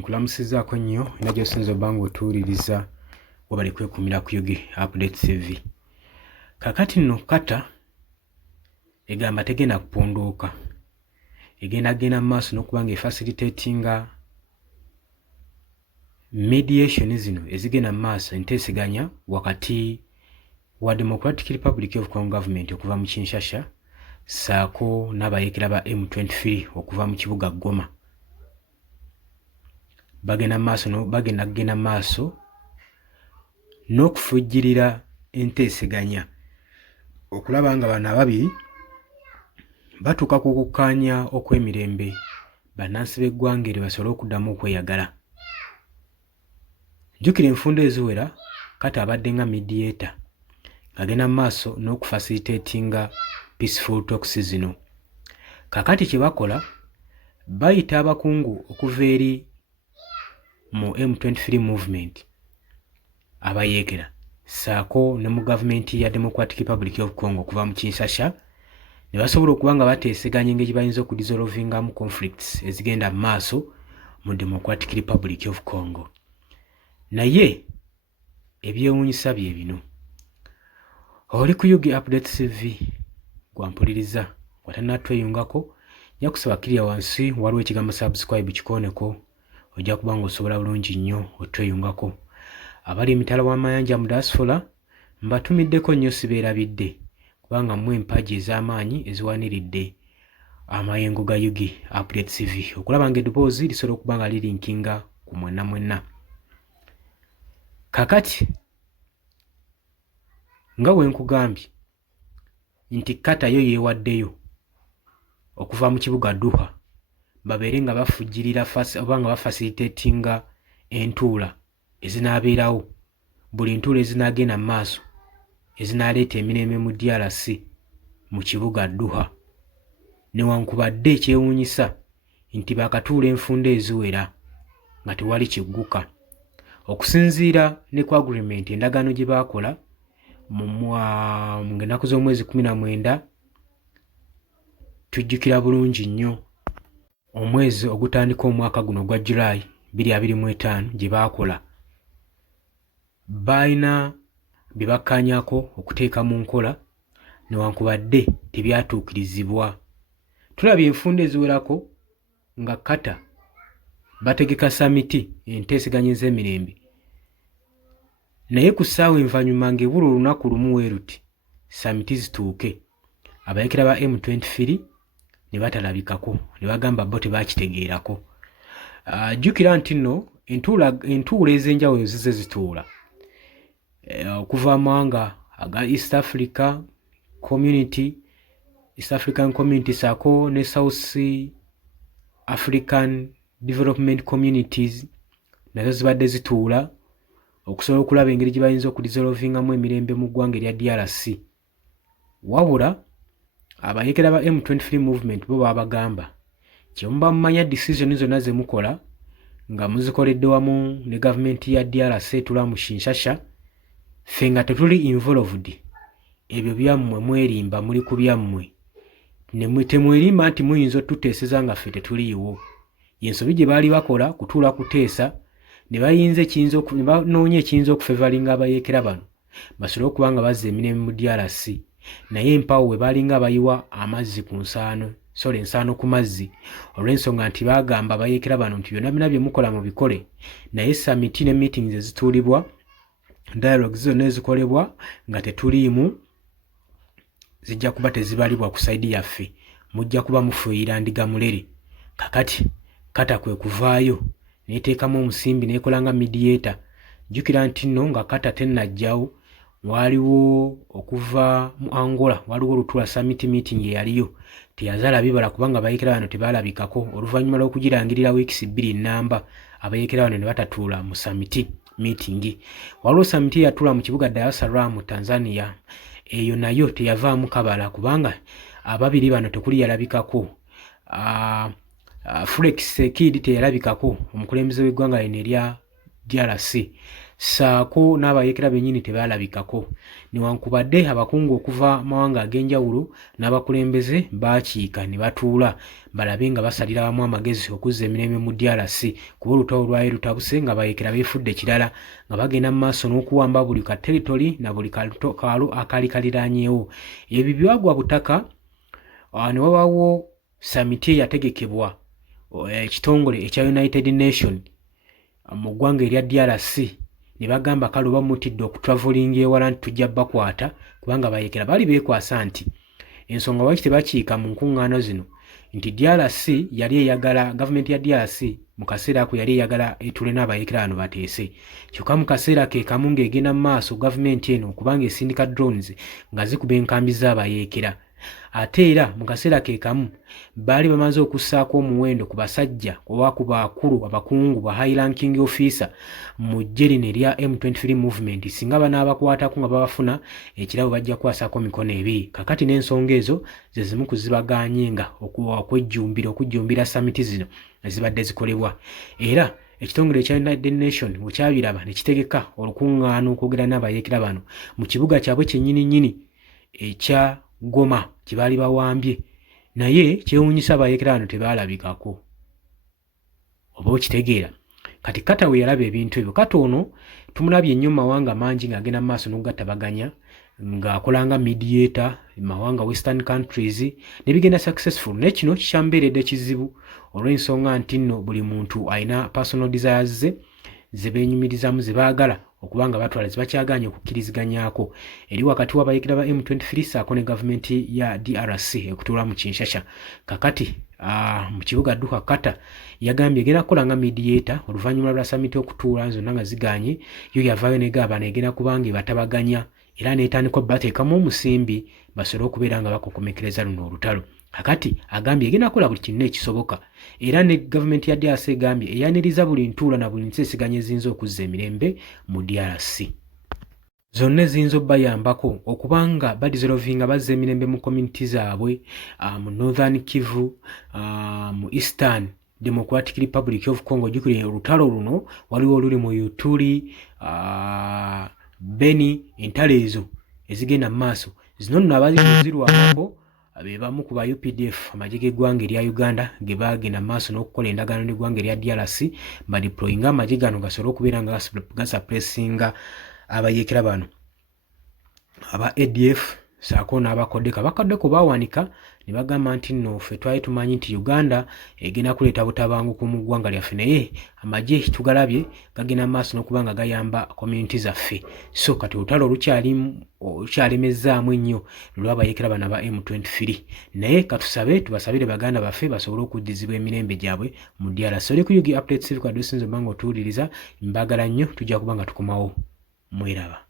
Nkulamusizaako nnyo era gy'osinza obba ng'otuwuliriza webali kwekumira ku Yugi Updates TV. Kaakati nno kata egamba tegenda kupunduuka, egenda mu maaso n'okuba ng'efacilitatinga mediation zino ezigenda mu maaso enteeseganya wakati wa Democratic Republic of Congo Government okuva mu Kinshasa ssaako n'abayeekera ba M23 okuva mu kibuga Goma. Bagenda kugenda maaso n'okufujjirira enteeseganya okulaba nga bano ababiri batuuka ku kukkaanya okw'emirembe bannansi b'eggwanga eryo basobole okuddamu okweyagala. Jjukira enfunda eziwera kati abadde nga mediator agenda mu maaso n'okufacilitatinga peaceful talks zino. Kaakati kye bakola bayita abakungu okuva eri mu M23 movement abayeekera ssaako ne mu gavumenti ya Democratic Republic of Congo okuva mu Kinshasa ne basobola okuba nga bateeseganya engeri bayinza okudissolvingamu conflicts ezigenda mu maaso mu Democratic Republic of Congo. Naye ebyewuunyisa bye bino. Oli ku Yugi Updates TV gwampuliriza watannatweyungako nja kusaba kirya wansi waliwo ekigambo subscribe kikooneko ojja kuba ng'osobola bulungi nnyo otweyungako. Abali emitala w'amayanja mu diaspora mbatumiddeko nnyo sibeerabidde kubanga mmwe empagi ez'amaanyi eziwaniridde amayengo ga Yugi Updates TV okulaba ng'eddoboozi lisobola okuba nga lirinkinga ku mwenna mwenna. Kaakati nga bwe nkugambye nti kata yo yeewaddeyo okuva mu kibuga Doha babeere nga bafujjirira oba nga bafacilitatinga entuula ezinaabeerawo, buli ntuula ezinaagenda mu maaso ezinaaleeta emirembe mu DRC mu kibuga Doha. Newankubadde ekyewuunyisa nti baakatuula enfunda eziwera nga tewali kigguka. Okusinziira ne ku agreement endagaano gye baakola mu ng'ennaku z'omwezi 19 tujjukira bulungi nnyo omwezi ogutandika omwaka guno gwa July 2025 gye baakola. Balina bye bakkaanyako okuteeka mu nkola newankubadde tebyatuukirizibwa. Tulabye enfunda eziwerako nga kata bategeka samiti enteeseganya ez'emirembe naye ku ssaawa envanyuma ng'ebula olunaku lumu weeruti samiti zituuke abayeekera ba M23 ne batalabikako ne bagamba bo tebaakitegeerako. Jjukira nti nno entuula ez'enjawulo zize zituula okuva amawanga aga East African Community ssaako ne South African Development Communities nazo zibadde zituula okusobola okulaba engeri gye bayinza okudissolvingamu emirembe mu ggwanga erya DRC. Wabula abayeekera ba M23 movement bo babagamba kye muba mumanya decision zonna ze mukola nga muzikoledde wamu ne gavumenti ya DRC etula mu Kinshasa, ffe nga tetuli involved, ebyo byammwe mwerimba muli ku byammwe temwerimba nti muyinza otuteeseza nga ffe tetuliiwo. Yensobi gye baali bakola kutuula kuteesa ne banoonya ekiyinza okufevalinga abayeekera bano basobole okuba nga bazza emirembe mu DRC. Naye empawo we baalinga abayiwa amazzi ku ensaano ku mazzi olw'ensonga nti baagamba abayeekera bano nti byonna bye mukola mu bikole naye samiti ne meetings ezituulibwa dialogues zonna ezikolebwa nga tetuliimu zijja kuba tezibalibwa ku sayidi yaffe, mujja kuba mufuuyira ndiga mulere. Kakati kata kwe kuvaayo neeteekamu omusimbi neekola nga mediator. Jjukira nti nno nga kata tennajjawo waaliwo okuva mu Angola waliwo olutuula summit meeting eyaliyo teyazaala bibala kubanga abayeekera bano tebaalabikako. Oluvannyuma lw'okugirangirira wiikisi 2 nnamba abayeekera bano ne batatuula mu summit meeting. Waliwo summit eyatuula mu kibuga Dar es Salaam mu Tanzania, eyo nayo teyavaamu kabala kubanga ababiri bano tekuli yalabikako. Felix Tshisekedi teyalabikako, omukulembeze w'eggwanga lino erya DRC, saako n'abayeekera bennyini tebaalabikako newankubadde abakungu okuva mawanga ag'enjawulo n'abakulembeze baakiika ne batuula balabe nga basalira wamu amagezi okuzza emirembe mu DRC kuba olutalo lwali lutabuse nga abayeekera beefudde kirala nga bagenda mu maaso n'okuwamba buli ka territory na buli kaalo akaali kaliraanyeewo. Ebyo byagwa butaka ne wabaawo samiti eyategekebwa ekitongole ekya United Nation mu ggwanga erya DRC ne bagamba kale oba mutidde okutravelinga ewala nti tujja bakwata kubanga abayeekera baali beekwasa nti ensonga lwaki tebakiika mu nkuŋŋaano zino nti DRC yali eyagala gavumenti ya DRC mu kaseera ako yali eyagala etule n'abayeekera bano bateese kyokka mu kaseera ke kamu ng'egenda mu maaso gavumenti eno okubanga esindika drones nga zikuba enkambi z'abayeekera ate era mu kaseera ke kamu baali bamaze okussaako omuwendo ku basajja oba ku bakulu abakungu ba high ranking officer mu ggye lino erya M23 movement singa banaabakwatako nga babafuna ekirabo bajja kukwasako mikono ebiri. Kakati n'ensonga ezo ze zimu ku zibaganye nga okujjumbira samiti zino ezibadde zikolebwa era ekitongole ekya United Nation bwe kyabiraba ne kitegeka olukuŋŋaano okwogera n'abayeekera bano mu kibuga kyabwe kyennyini ekya Goma kibaali bawambye naye kyewuunyisa abayeekera bano tebaalabikako oba okitegeera. Kati Kata we yalaba ebintu ebyo Kata ono tumulabye nnyo mawanga mangi ng'agenda mu maaso n'okugatabaganya ng'akolanga mediator mawanga western countries ne bigenda successful naye kino kikyambeeredde kizibu olw'ensonga nti nno buli muntu alina personal desires ze beenyumirizamu ze baagala okubanga batwala zibakyaganye okukkiriziganyako eri wakati w'abayeekera ba M23 saako ne gavumenti ya DRC okutuula mu Kinshasa. Kakati mu kibuga Duka Kata yagambye egenda kukola nga mediator oluvannyuma lwa samiti okutuula zonna nga ziganye yo yavaayo negamba negenda kubanga ebatabaganya era n'etandika bateekamu omusimbi basobole okubeera nga bakokomekereza luno olutalo. Kakati agambye egenda kukola buli kintu ekisoboka era ne gavumenti ya DRC egambye eyaniriza buli ntuula na buli nteeseganya eziyinza okuzza emirembe mu DRC. Zonna eziyinza obbayambako okubanga badissolvinga bazza emirembe mu community zaabwe mu Northern Kivu mu Eastern Democratic Republic of Congo. Jukire olutalo luno waliwo oluli mu Ituri Beni entalo ezo ezigenda mu maaso zino nno abazirwanako be bamu ku ba UPDF amagye g'eggwanga erya Uganda ge baagenda mu maaso n'okukola endagaano n'eggwanga erya DRC badeployinga amagye gano gasobole okubeera nga gasuppressinga abayeekera bano aba ADF saako n'abakodeko. Abakodeko baawanika ne bagamba nti nno ffe twali tumanyi nti Uganda egenda kuleeta butabanguko mu ggwanga lyaffe naye amagye tugalabye gagenda mu maaso n'okuba nga gayamba community zaffe so kati olutalo lukyalemezaamu ennyo lw'abayeekera bano aba M23 naye katusabe tubasabire baganda baffe basobole okuddizibwa emirembe gyabwe mu DRC. Oli ku Yugi Updates kwa dusinzo bango tuwuliriza mbagala nnyo tujja kuba nga tukomawo mweraba.